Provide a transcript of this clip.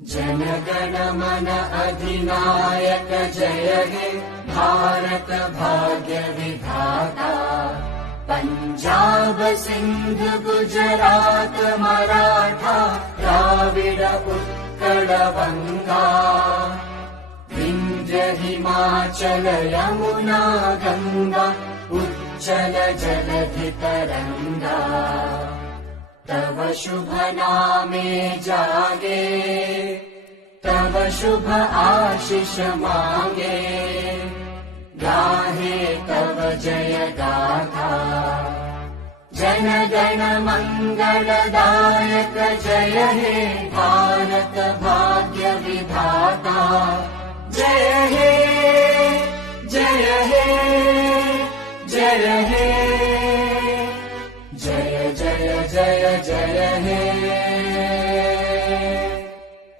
जनगण मन अधिनायक जय हे भारत भाग्य विधाता। पंजाब सिंध गुजरात मराठा द्राविड उत्कल बंगा। विंध्य हिमाचल यमुना गंगा उच्चल जलधि तरंगा। तव शुभ नामे जागे तव शुभ आशीष मांगे। गाहे तव जय गाथा जन गण मंगलदायक जय हे भारत भाग्य विधाता।